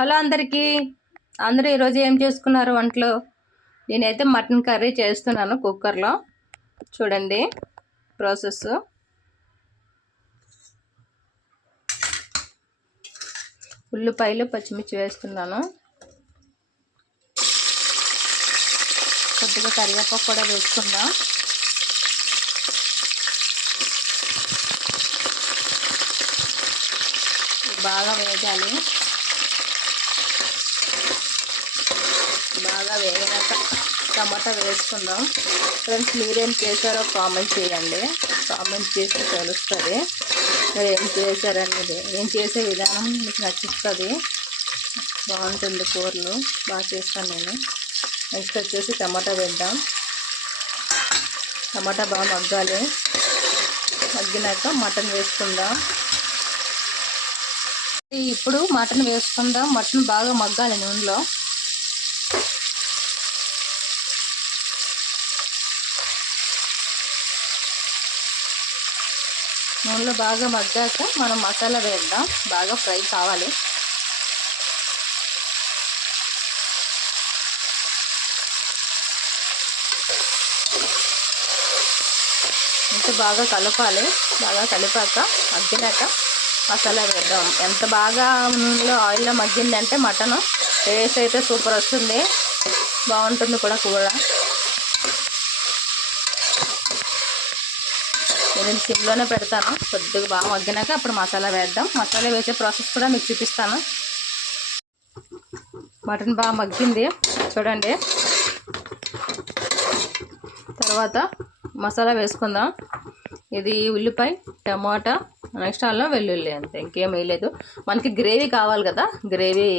Hello అందరికీ. అందరూ ఈరోజు ఏం చేసుకున్నారు వంటలు? నేనైతే మటన్ కర్రీ చేస్తున్నాను కుక్కర్లో. చూడండి ప్రాసెస్. ఉల్లిపాయలు పచ్చిమిర్చి వేస్తున్నాను. కొద్దిగా కరివేపాకు కూడా వేసుకుందాం. బాగా వేగాలి. బాగా వేగినాక టమాటా వేసుకుందాం. ఫ్రెండ్స్, మీరేం చేశారో కామెంట్ చేయండి. కామెంట్ చేసి తెలుస్తుంది మీరు ఏం చేశారనేది. నేను చేసే విధానం మీకు నచ్చుతుంది. బాగుంటుంది. కూరలు బాగా చేస్తాను నేను. నెక్స్ట్ వచ్చేసి టమాటా వేద్దాం. టమాటా బాగా మగ్గాలి. మగ్గినాక మటన్ వేసుకుందాం. ఇప్పుడు మటన్ వేసుకుందాం. మటన్ బాగా మగ్గాలి నూనెలో. నూనెలో బాగా మగ్గాక మనం మసాలా వేద్దాం. బాగా ఫ్రై కావాలి. ఇంత బాగా కలపాలి. బాగా కలిపాక మగ్గినాక మసాలా వేద్దాం. ఎంత బాగా నూనెలో ఆయిల్లో మగ్గిందంటే మటన్ టేస్ట్ అయితే సూపర్ వస్తుంది. బాగుంటుంది కూడా కూర. నేను సిమ్లోనే పెడతాను. కొద్దిగా బాగా మగ్గినాక అప్పుడు మసాలా వేద్దాం. మసాలా వేసే ప్రాసెస్ కూడా మీకు చూపిస్తాను. మటన్ బాగా మగ్గింది చూడండి. తర్వాత మసాలా వేసుకుందాం. ఇది ఉల్లిపాయ, టమాటా, నెక్స్ట్ అల్లం వెల్లుల్లి, అంతే. ఇంకేం వేయలేదు. మనకి గ్రేవీ కావాలి కదా. గ్రేవీ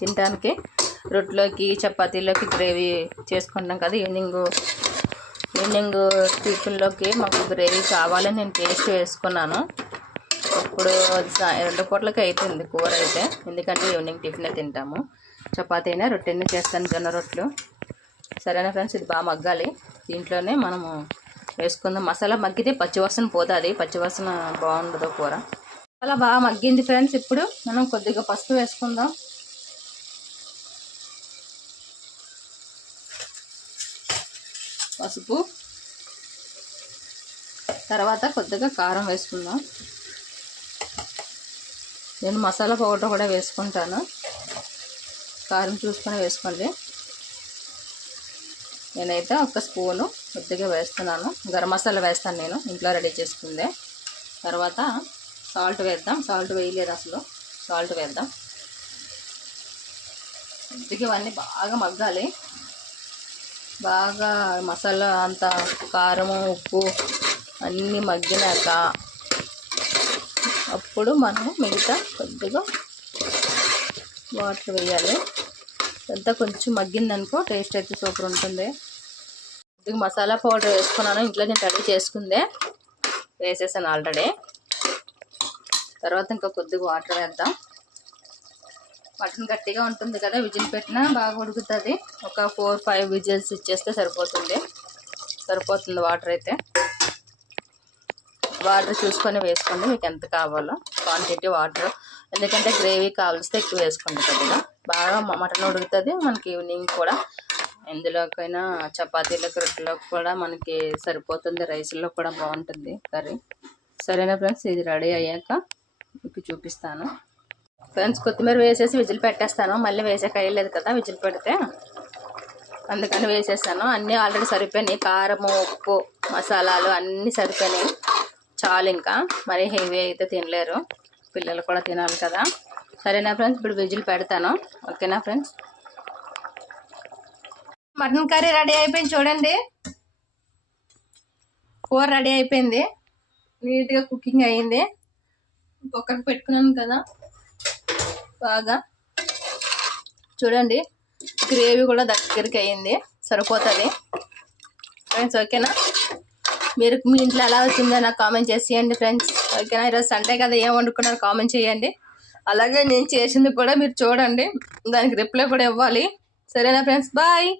తినడానికి రొట్టెలోకి చపాతీలోకి గ్రేవీ చేసుకుంటాం కదా. ఈవినింగ్ టిఫిన్లోకి మాకు గ్రేవీ కావాలని నేను టేస్ట్ వేసుకున్నాను. ఇప్పుడు 2 పూటలకి అయిపోయింది కూర అయితే. ఎందుకంటే ఈవినింగ్ టిఫినే తింటాము. చపాతీ అయినా రొట్టె అయినా చేస్తాను, జొన్న రొట్టెలు. సరేనా ఫ్రెండ్స్, ఇది బాగా మగ్గాలి. దీంట్లోనే మనము వేసుకుందాం. మసాలా మగ్గితే పచ్చివాసన పోతుంది. పచ్చివాసన బాగుండదు కూర. మసాలా బాగా మగ్గింది ఫ్రెండ్స్. ఇప్పుడు మనం కొద్దిగా పసుపు వేసుకుందాం. పసుపు తర్వాత కొద్దిగా కారం వేసుకుందాం. నేను మసాలా పౌడర్ కూడా వేసుకుంటాను. కారం చూసుకొని వేసుకోండి. నేనైతే 1 స్పూను కొద్దిగా వేస్తున్నాను. గరం మసాలా వేస్తాను నేను, ఇంట్లో రెడీ చేసుకుందే. తర్వాత సాల్ట్ వేద్దాం. సాల్ట్ వేయలేదు అసలు. సాల్ట్ వేద్దాం. కొద్దిగా ఇవన్నీ బాగా మగ్గాలి. బాగా మసాలా అంతా కారము ఉప్పు అన్నీ మగ్గినాక అప్పుడు మనం మిగతా కొద్దిగా వాటర్ వేయాలి. అంతా కొంచెం మగ్గిందనుకో టేస్ట్ అయితే సూపర్ ఉంటుంది. కొద్దిగా మసాలా పౌడర్ వేసుకున్నాను. ఇంట్లో నేను రెడీ చేసుకుందే, వేసేసాను ఆల్రెడీ. తర్వాత ఇంకా కొద్దిగా వాటర్ వేద్దాం. మటన్ గట్టిగా ఉంటుంది కదా, విజిల్ పెట్టినా బాగా ఉడుకుతుంది. ఒక 4-5 విజిల్స్ ఇచ్చేస్తే సరిపోతుంది. వాటర్ అయితే వాటర్ చూసుకొని వేసుకోండి మీకు ఎంత కావాలో క్వాంటిటీ వాటర్. ఎందుకంటే గ్రేవీ కావాల్సితే ఎక్కువ వేసుకోండి. కొద్దిగా బాగా మటన్ ఉడుకుతుంది. మనకి ఈవినింగ్ కూడా ఎందులోకైనా చపాతీలకు రొట్టెలకు కూడా మనకి సరిపోతుంది. రైస్లో కూడా బాగుంటుంది కర్రీ. సరేనా ఫ్రెండ్స్, ఇది రెడీ అయ్యాక మీకు చూపిస్తాను. ఫ్రెండ్స్, కొత్తిమీర వేసేసి విజిల్ పెట్టేస్తాను. మళ్ళీ వేసాక వేయలేదు కదా విజిల్ పెడితే, అందుకని వేసేసాను. అన్నీ ఆల్రెడీ సరిపోయినాయి. కారము ఉప్పు మసాలాలు అన్నీ సరిపోయినాయి. చాలు. ఇంకా మరీ హెవీ అయితే తినలేరు, పిల్లలు కూడా తినాలి కదా. సరేనా ఫ్రెండ్స్, ఇప్పుడు విజిల్ పెడతాను. ఓకేనా ఫ్రెండ్స్, మటన్ కర్రీ రెడీ అయిపోయింది చూడండి. కూర రెడీ అయిపోయింది. నీట్గా కుకింగ్ అయ్యింది. కుక్కర్కి పెట్టుకున్నాను కదా బాగా. చూడండి గ్రేవీ కూడా దగ్గరికి అయ్యింది. సరిపోతుంది ఫ్రెండ్స్. ఓకేనా, మీరు మీ ఇంట్లో ఎలా వచ్చిందో నాకు కామెంట్ చేసేయండి ఫ్రెండ్స్. ఓకేనా, ఈరోజు సండే కదా, ఏం వండుకున్నారో కామెంట్ చేయండి. అలాగే నేను చేసింది కూడా మీరు చూడండి, దానికి రిప్లై కూడా ఇవ్వాలి. సరేనా ఫ్రెండ్స్, బాయ్.